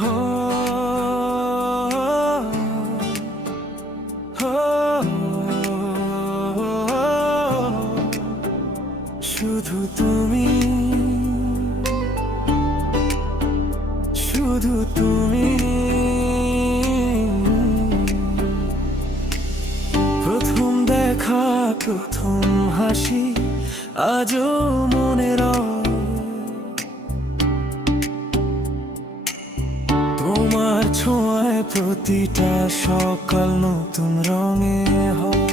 হো, হো, শুধু তুমি, শুধু তুমি। প্রথম দেখা, প্রথম হাসি আজও মনে রয়। তোমার ছোঁয়ায় প্রতিটা সকাল নতুন রঙে হয়।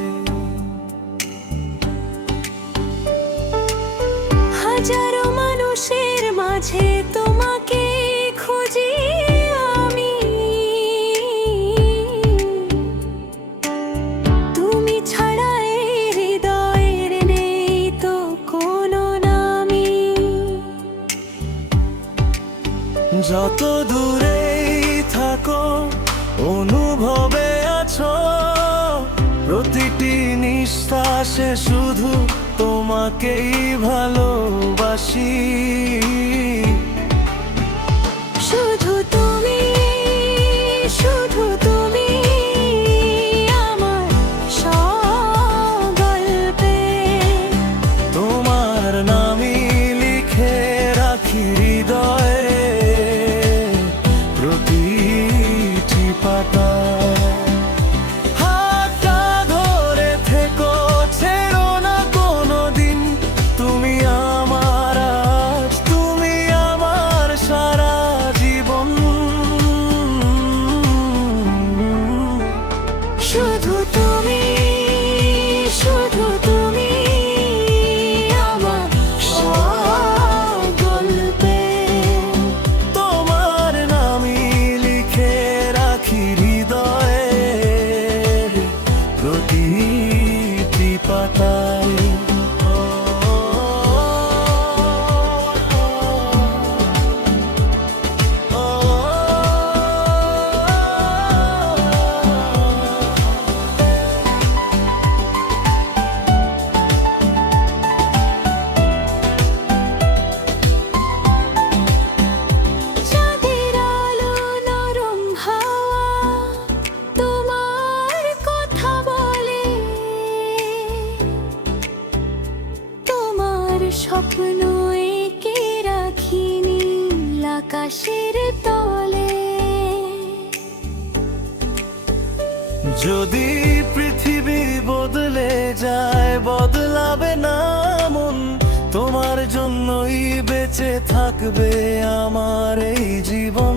হাজারো মানুষের মাঝে তোমাকে খুঁজি আমি, তুমি ছাড়া এই হৃদয়ের নেই তো কোনো নামি। যত দূরেই থাকো অনুভবে আছো, প্রতিটি নিঃশ্বাসে শুধু তোমাকেই ভালোবাসি। শুধু তুমি, শুধু তুমি আমার সব গল্পে। তোমার নামই লিখে রাখি হৃদয়ে প্রতিটি পাতায়। হাতটা ধরে থেকো, ছেড়ো না কোনোদিন। তুমি আমার আজ, তুমি আমার সারা জীবন। শুধু তুমি, শুধু তুমি আমার সব গল্পে। তোমার নামই লিখে রাখি হৃদয়ে প্রতিটি পাতায়। চাঁদের আলো, নরম হাওয়া তোমার কথা বলে। তোমার স্বপ্ন এঁকে রাখি নীল আকাশের তলে। যদি পৃথিবী বদলে যায়, বদলাবে না মন। তোমার জন্যই বেঁচে থাকবে আমার এই জীবন।